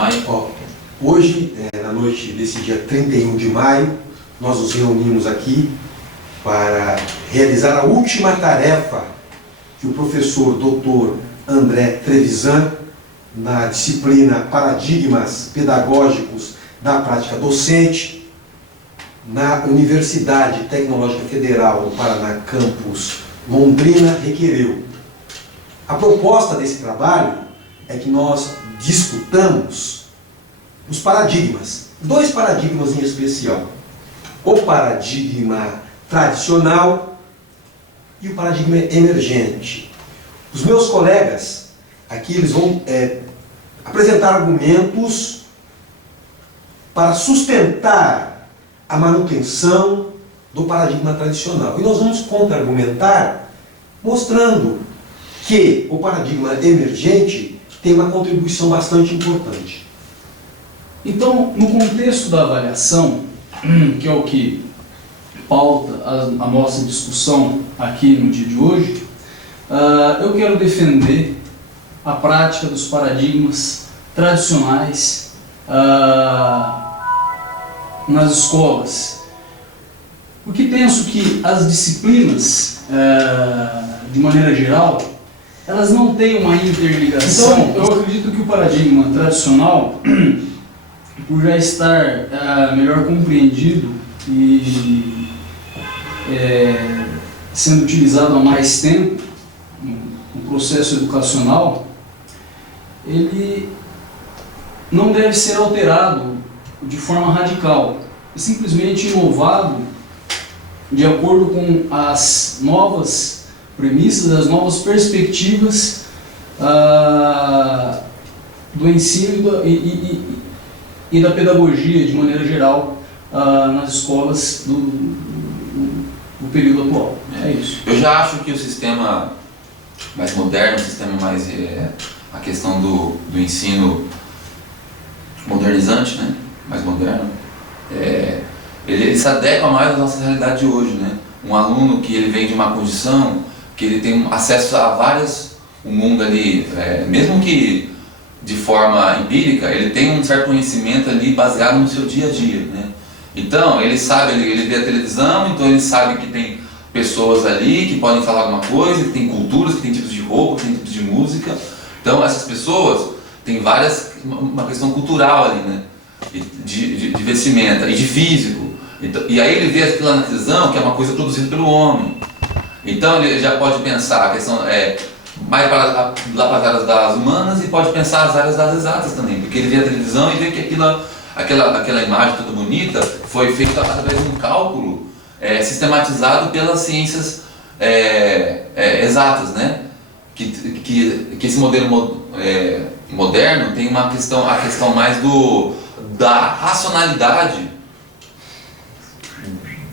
maio. Hoje, na noite desse dia 31 de maio, nós nos reunimos aqui para realizar a última tarefa que o professor Dr. André Trevisan, na disciplina Paradigmas Pedagógicos da Prática Docente, na Universidade Tecnológica Federal do Paraná, campus Londrina, requereu. A proposta desse trabalho é que nós discutamos os paradigmas, dois paradigmas em especial: o paradigma tradicional e o paradigma emergente. Os meus colegas aqui eles vão apresentar argumentos para sustentar a manutenção do paradigma tradicional. E nós vamos contra-argumentar mostrando que o paradigma emergente tem uma contribuição bastante importante. Então, no contexto da avaliação, que é o que pauta a nossa discussão aqui no dia de hoje, eu quero defender a prática dos paradigmas tradicionais nas escolas, porque penso que as disciplinas, de maneira geral, elas não têm uma interligação. Então, eu acredito que o paradigma tradicional, por já estar melhor compreendido e sendo utilizado há mais tempo no processo educacional, ele não deve ser alterado de forma radical, é simplesmente inovado de acordo com as novas premissas, as novas perspectivas do ensino e da pedagogia de maneira geral nas escolas do período atual. É isso. Eu já acho que o sistema mais moderno, o sistema mais a questão do ensino modernizante, né? Mais moderno, ele se adequa mais à nossa realidade de hoje, né? Um aluno que ele vem de uma condição que ele tem acesso a o mundo ali, mesmo que de forma empírica, ele tem um certo conhecimento ali baseado no seu dia a dia, né? Então, ele sabe, ele vê a televisão, então ele sabe que tem pessoas ali que podem falar alguma coisa, que tem culturas, que tem tipos de roupa, que tem tipos de música. Então, essas pessoas têm uma questão cultural ali, né? De vestimenta e de físico. Então, e aí ele vê aquilo lá na televisão, que é uma coisa produzida pelo homem. Então, ele já pode pensar a questão mais lá para as áreas das humanas e pode pensar as áreas das exatas também, porque ele vê a televisão e vê que aquela imagem toda bonita foi feita através de um cálculo sistematizado pelas ciências exatas, né? Que esse modelo moderno tem a questão mais da racionalidade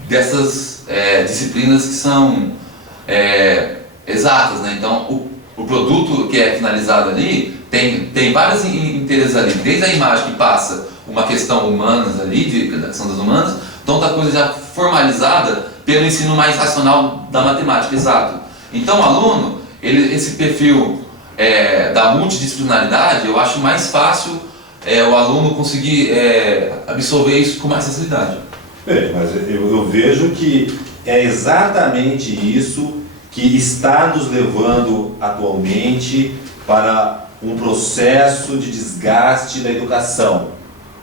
dessas disciplinas que são exatas, né? Então o produto que é finalizado ali tem vários interesses ali, desde a imagem que passa uma questão humanas ali, da questão das humanas, tanta coisa já formalizada pelo ensino mais racional da matemática, exato. Então o aluno, esse perfil da multidisciplinaridade, eu acho mais fácil o aluno conseguir absorver isso com mais facilidade. Mas eu vejo que é exatamente isso que está nos levando atualmente para um processo de desgaste da educação.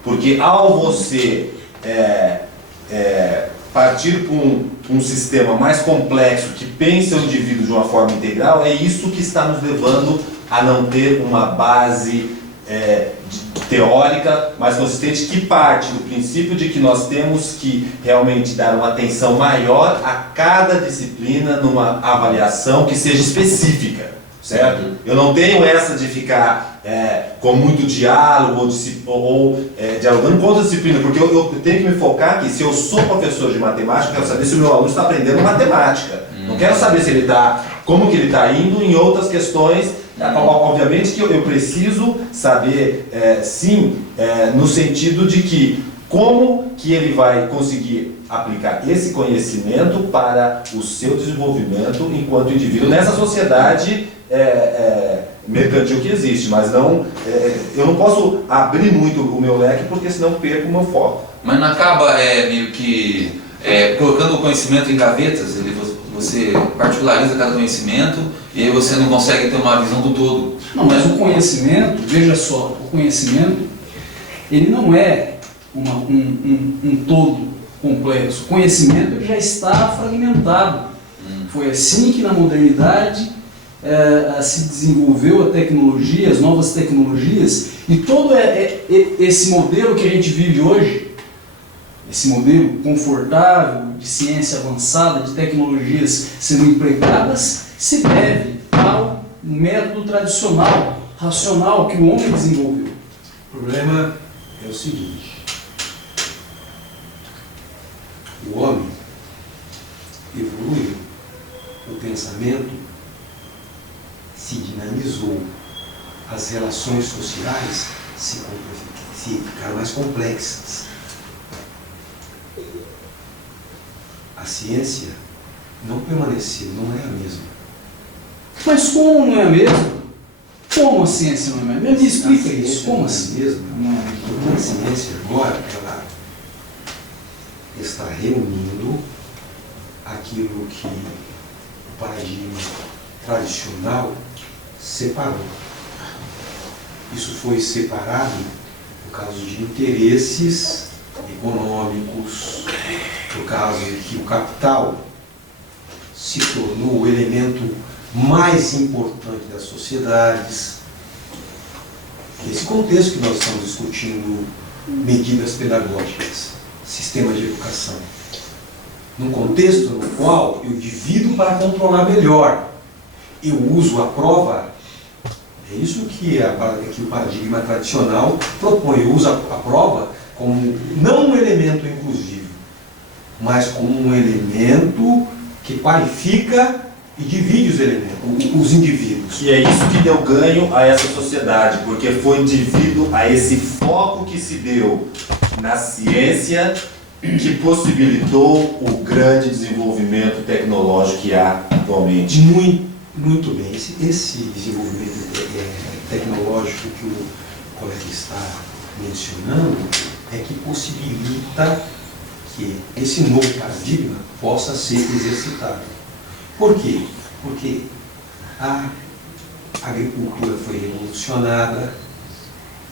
Porque ao você partir para um sistema mais complexo, que pensa o indivíduo de uma forma integral, é isso que está nos levando a não ter uma base teórica mais consistente, que parte do princípio de que nós temos que realmente dar uma atenção maior a cada disciplina numa avaliação que seja específica, certo? Eu não tenho essa de ficar com muito diálogo ou dialogando com outra disciplina, porque eu tenho que me focar que se eu sou professor de matemática, eu quero saber se o meu aluno está aprendendo matemática. Não quero saber se ele como que ele está indo em outras questões. Obviamente que eu preciso saber, sim, no sentido de que como que ele vai conseguir aplicar esse conhecimento para o seu desenvolvimento enquanto indivíduo nessa sociedade mercantil que existe, mas não, eu não posso abrir muito o meu leque porque senão perco o meu foco. Mas não acaba meio que colocando o conhecimento em gavetas, você particulariza cada conhecimento e aí você não consegue ter uma visão do todo. Não, mas o conhecimento, veja só, o conhecimento, ele não é um todo complexo. O conhecimento ele já está fragmentado. Foi assim que na modernidade se desenvolveu a tecnologia, as novas tecnologias, e todo esse modelo que a gente vive hoje, esse modelo confortável, de ciência avançada, de tecnologias sendo empregadas, se deve ao método tradicional, racional, que o homem desenvolveu. O problema é o seguinte: o homem evoluiu, o pensamento se dinamizou, as relações sociais se ficaram mais complexas. A ciência não permaneceu, não é a mesma. Mas como não é a mesma? Como a ciência não é a mesma? Me explica isso. Como assim? Mesmo? Porque a ciência agora ela está reunindo aquilo que o paradigma tradicional separou. Isso foi separado por causa de interesses econômicos, por causa de que o capital se tornou o elemento mais importante das sociedades. Nesse contexto que nós estamos discutindo medidas pedagógicas, sistema de educação. Num contexto no qual eu divido para controlar melhor, eu uso a prova, é isso que o paradigma tradicional propõe. Eu uso a prova como não um elemento inclusivo, mas como um elemento que qualifica e divide os elementos, os indivíduos. E é isso que deu ganho a essa sociedade, porque foi devido a esse foco que se deu na ciência que possibilitou o grande desenvolvimento tecnológico que há atualmente. Muito bem. Esse desenvolvimento tecnológico que o colega está mencionando é que possibilita que esse novo paradigma possa ser exercitado. Por quê? Porque a agricultura foi revolucionada,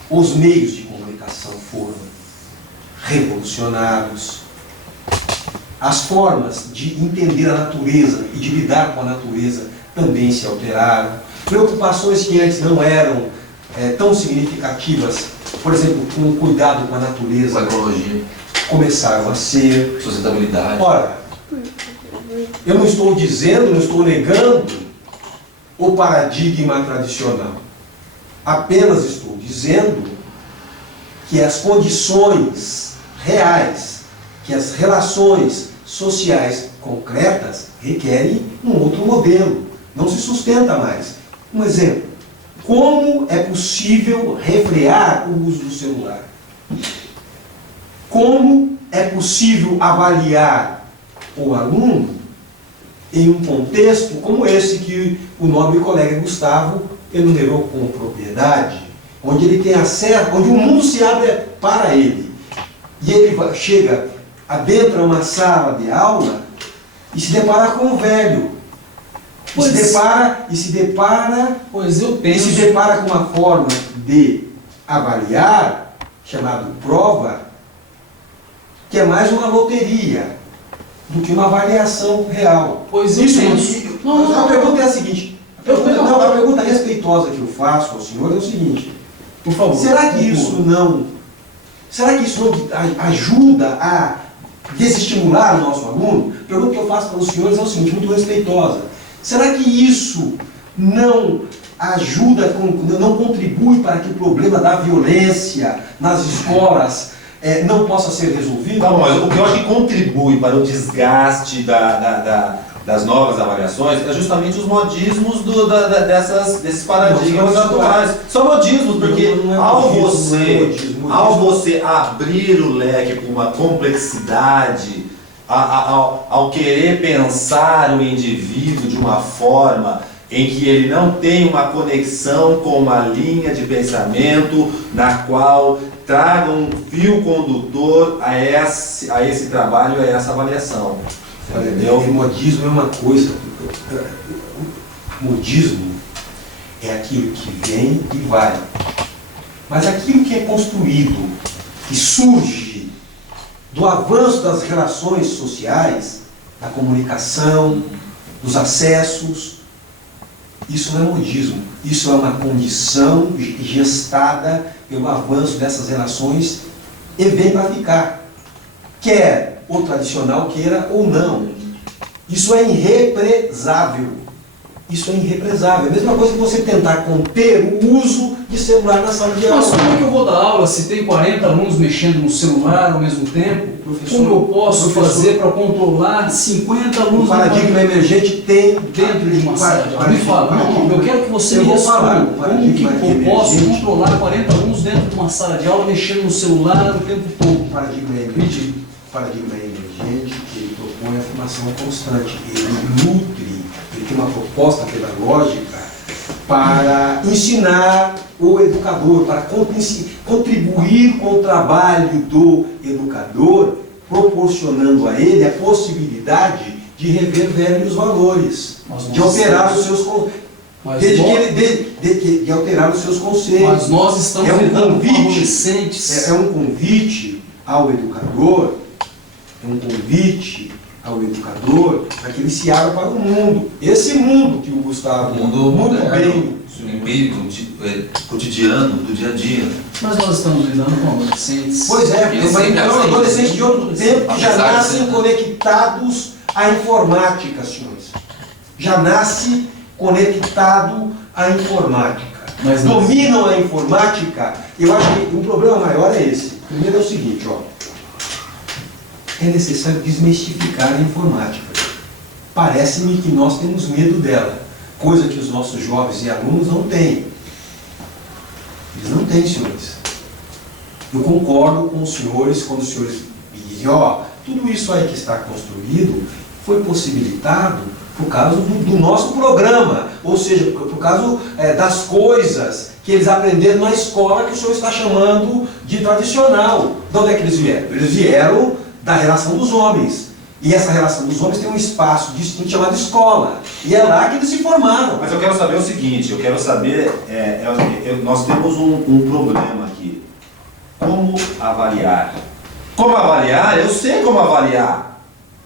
os meios de comunicação foram revolucionados, as formas de entender a natureza e de lidar com a natureza também se alteraram. Preocupações que antes não eram tão significativas, por exemplo, com o cuidado com a natureza, Com a ecologia, começaram a ser. sustentabilidade. Ora, eu não estou dizendo, não estou negando o paradigma tradicional. Apenas estou dizendo que as condições reais, que as relações sociais concretas requerem um outro modelo. Não se sustenta mais. Um exemplo: como é possível refrear o uso do celular? Como é possível avaliar o aluno em um contexto como esse que o nobre colega Gustavo enumerou com propriedade, onde ele tem acesso, onde o mundo se abre para ele, e ele chega, adentra uma sala de aula e se depara com o velho, e se depara com uma forma de avaliar, chamado prova, que é mais uma loteria do que uma avaliação real. Pois eu penso. A pergunta é a seguinte, a pergunta respeitosa que eu faço ao senhor é o seguinte: por favor. Será que isso não ajuda a desestimular o nosso aluno? A pergunta que eu faço para os senhores é o seguinte, muito respeitosa: será que isso não ajuda, não contribui para que o problema da violência nas escolas não possa ser resolvido? Não, mas o que eu acho que contribui para o desgaste das novas avaliações é justamente os modismos desses paradigmas atuais. São modismos, porque ao você abrir o leque com uma complexidade, ao querer pensar o indivíduo de uma forma em que ele não tem uma conexão com uma linha de pensamento na qual traga um fio condutor a esse trabalho, a essa avaliação. Entendeu? O modismo é uma coisa. O modismo é aquilo que vem e vai. Mas aquilo que é construído, que surge do avanço das relações sociais, da comunicação, dos acessos, isso não é modismo. Isso é uma condição gestada pelo avanço dessas relações e vem para ficar. Quer o tradicional queira ou não. Isso é irrepresável. Isso é irrepresável. É a mesma coisa que você tentar conter o uso de celular na sala de aula. Mas como é que eu vou dar aula se tem 40 alunos mexendo no celular ao mesmo tempo? Como eu posso fazer para controlar 50 alunos? O paradigma emergente tem dentro de uma sala de aula? Me fala, não, eu quero que você me responda. Como que eu posso controlar 40 alunos dentro de uma sala de aula mexendo no celular o tempo todo? O paradigma emergente, ele propõe a formação constante. Ele nutre, ele tem uma proposta pedagógica para ensinar o educador, para contribuir com o trabalho do educador, proporcionando a ele a possibilidade de rever velhos valores, de alterar os seus de alterar os seus conceitos. Mas nós estamos lidando com adolescentes. É um convite ao educador, para que ele se abra para o mundo. Esse mundo que o Gustavo muito bem, empírico, cotidiano, do dia a dia. Mas nós estamos lidando com adolescentes. Pois é, mas adolescentes de outro tempo que já nascem conectados à informática, senhores. Já nasce conectado à informática. Mas dominam a informática. Eu acho que o problema maior é esse. Primeiro é o seguinte, é necessário desmistificar a informática. Parece-me que nós temos medo dela, coisa que os nossos jovens e alunos não têm. Eles não têm, senhores. Eu concordo com os senhores quando os senhores dizem, tudo isso aí que está construído foi possibilitado por causa do nosso programa, ou seja, por causa das coisas que eles aprenderam na escola que o senhor está chamando de tradicional. De onde é que eles vieram? Eles vieram da relação dos homens. E essa relação dos homens tem um espaço distinto chamado escola. E é lá que eles se formaram. Mas eu quero saber o seguinte, nós temos um problema aqui. Como avaliar? Como avaliar? Eu sei como avaliar.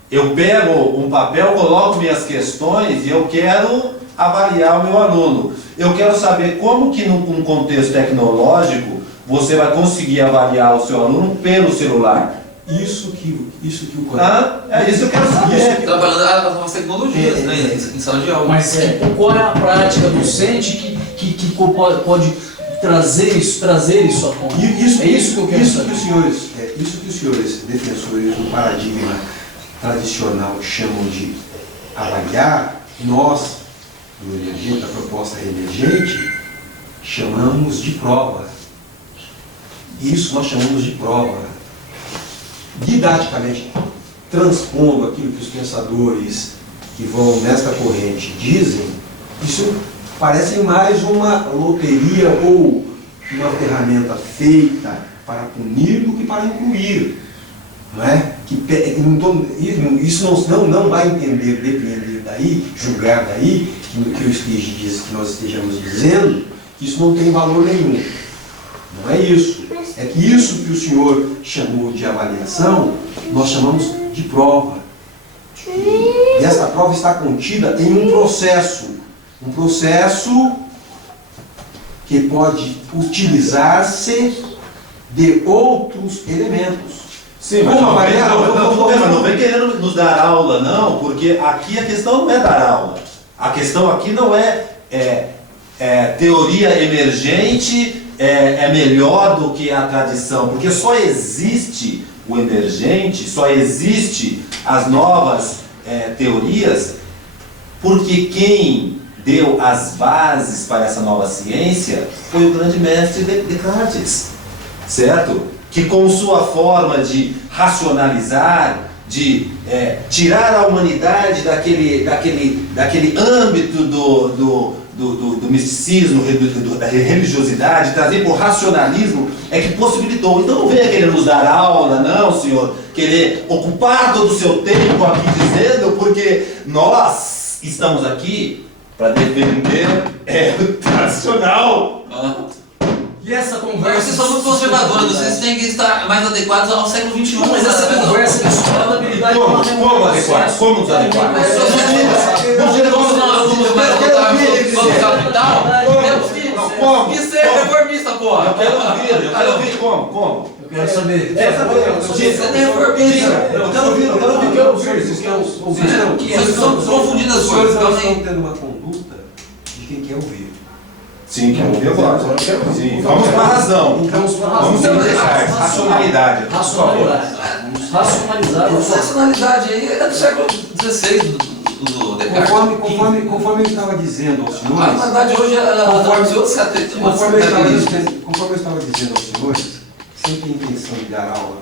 Eu pego um papel, coloco minhas questões e eu quero avaliar o meu aluno. Eu quero saber como que num contexto tecnológico você vai conseguir avaliar o seu aluno pelo celular. Isso que o colega... é isso que eu quero saber. Trabalhando as novas tecnologias, em sala de aula. Mas qual é a prática docente que pode trazer isso à tona? É isso que eu quero saber. Isso que os senhores defensores do paradigma tradicional chamam de avaliar, nós, do emergente, da proposta emergente, chamamos de prova. Isso nós chamamos de prova. Didaticamente, transpondo aquilo que os pensadores que vão nesta corrente dizem, isso parece mais uma loteria ou uma ferramenta feita para punir do que para incluir. Não é? Isso não vai depender daí, julgar daí, que nós estejamos dizendo, que isso não tem valor nenhum. Não é isso. É que isso que o senhor chamou de avaliação, nós chamamos de prova. E essa prova está contida em um processo que pode utilizar-se de outros elementos. Sim, mas não vem querendo nos dar aula, não, porque aqui a questão não é dar aula. A questão aqui não é teoria emergente é melhor do que a tradição, porque só existe o emergente, só existe as novas teorias, porque quem deu as bases para essa nova ciência foi o grande mestre Descartes, certo? Que com sua forma de racionalizar, de tirar a humanidade daquele âmbito do misticismo, da religiosidade, trazer para o racionalismo, é que possibilitou. Então não venha querer nos dar aula, não, senhor, querer ocupar todo o seu tempo aqui dizendo, porque nós estamos aqui para defender o tradicional. E essa conversa... Vocês são muito conservadores, vocês têm que estar mais adequados ao século XXI. Não, mas essa conversa de escola da habilidade... Como adequados? Como nos adequados? Vamos capital? Temos que ser reformista, porra. Eu quero ouvir como? Eu quero saber. Você é reformista. Eu quero ouvir que é o senhor. Vocês estão confundindo as Os senhores coisas. estão tendo uma conduta de quem quer ouvir. Sim, quer ouvir agora. Sim, vamos para a razão. Vamos ter racionalidade. Vamos racionalizar. Essa racionalidade aí é do século XVI, do Descartes. Conforme eu estava dizendo aos A senhores, racionalidade hoje conforme eu estava dizendo aos senhores, sem ter intenção de dar aula,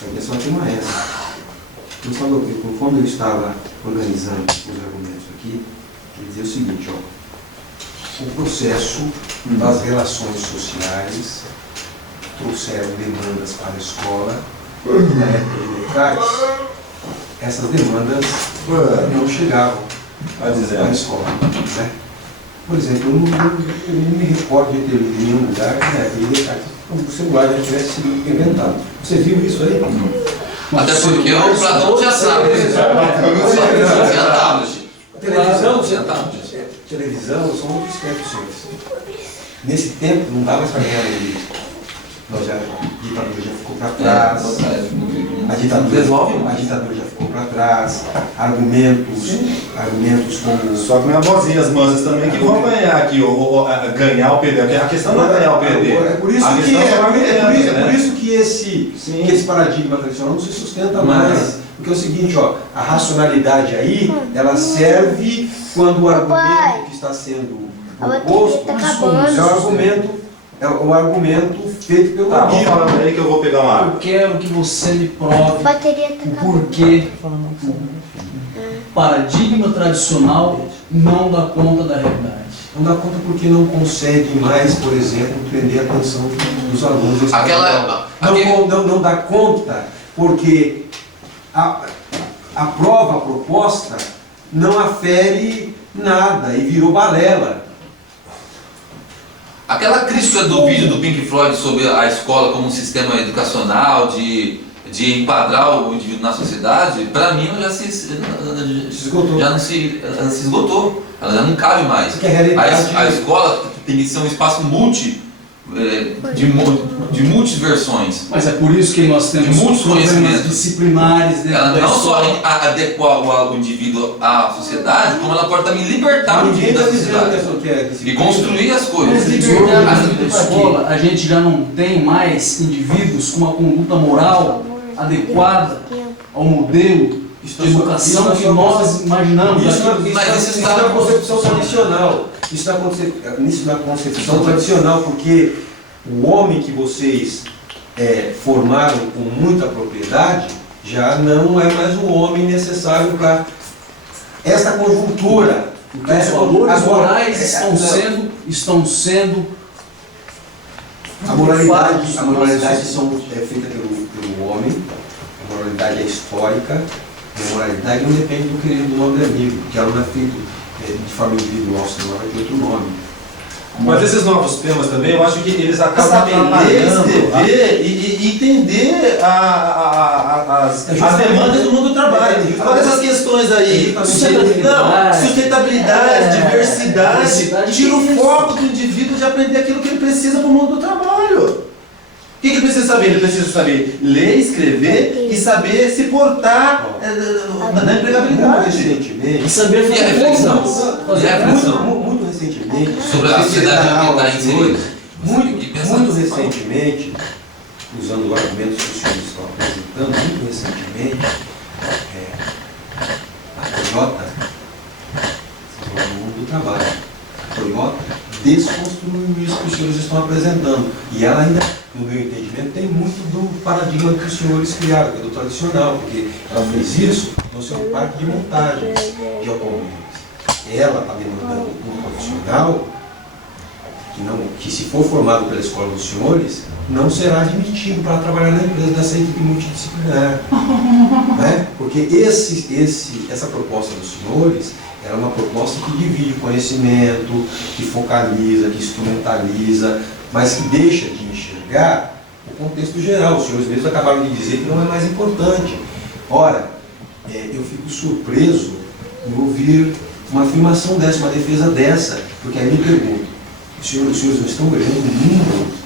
a intenção aqui não é essa. Conforme eu estava organizando os argumentos aqui, queria dizer o seguinte, o processo das relações sociais trouxeram demandas para a escola na época de Descartes. Essas demandas não chegavam à escola. Né? Por exemplo, eu não me recordo de ter lido em nenhum lugar que na época de Descartes o celular já tivesse sido inventado. Você viu isso aí? Até porque o Platão já sabe. Televisão são outros tempos, senhores. Nesse tempo não dá mais para ganhar dinheiro. A ditadura já ficou para trás. A ditadura já ficou para trás. Argumentos como. Só que minha vozinha, as mansas também que vão ganhar aqui, ganhar ou perder. A questão não é ganhar ou perder. É por isso que esse paradigma tradicional não se sustenta mais. Porque é o seguinte, a racionalidade aí, ela serve quando o argumento que está sendo proposto é o argumento feito pelo amigo. Vamos falando aí que eu vou pegar uma água. Eu quero que você me prove o porquê o paradigma tradicional não dá conta da realidade. Não dá conta porque não consegue mais, por exemplo, prender a atenção dos alunos. Não dá conta porque a prova proposta não afere nada e virou balela. Aquela crítica do vídeo do Pink Floyd sobre a escola como um sistema educacional de enquadrar o indivíduo na sociedade, para mim ela já se esgotou. Ela se esgotou. Ela já não cabe mais. A escola tem que ser um espaço de multiversões. Mas é por isso que nós temos muitos conhecimentos disciplinares dentro ela da não escola. só adequar o indivíduo à sociedade, como ela pode também libertar o indivíduo da sociedade e construir as coisas. Na escola, a gente já não tem mais indivíduos com uma conduta moral adequada ao modelo de educação que nós imaginamos. Isso é uma concepção tradicional. Isso na concepção tradicional, porque o homem que vocês formaram com muita propriedade já não é mais o homem necessário para essa conjuntura. Os valores morais estão sendo a moralidade é feita pelo homem, a moralidade é histórica, e a moralidade não depende do querido do nome do amigo, porque ela não é feita de forma individual, senão ela tem outro nome. Mas esses novos temas também, eu acho que eles acabam atrapalhando e entender as demandas do mundo do trabalho. Olha essas questões aí. Sustentabilidade, diversidade, tira o foco do indivíduo de aprender aquilo que ele precisa para o mundo do trabalho. O que ele precisa saber? Ele precisa saber ler, escrever e saber se portar na empregabilidade. Recentemente, saber muito recentemente, sobre a sociedade que está inserida. Muito recentemente, usando o argumento que os senhores estão apresentando, muito recentemente, a Toyota, no mundo do trabalho, a Toyota desconstruiu isso que os senhores estão apresentando. E ela ainda no meu entendimento, tem muito do paradigma que os senhores criaram, que é do tradicional, porque ela fez isso no seu parque de montagens de automóveis. Ela está demandando um profissional que, se for formado pela escola dos senhores, não será admitido para trabalhar na empresa dessa equipe multidisciplinar. Né? Porque essa proposta dos senhores era uma proposta que divide o conhecimento, que focaliza, que instrumentaliza, mas que deixa de enxergar o contexto geral. Os senhores mesmos acabaram de dizer que não é mais importante. Ora, eu fico surpreso em ouvir uma afirmação dessa, uma defesa dessa, porque aí me pergunto, os senhores não estão ganhando um número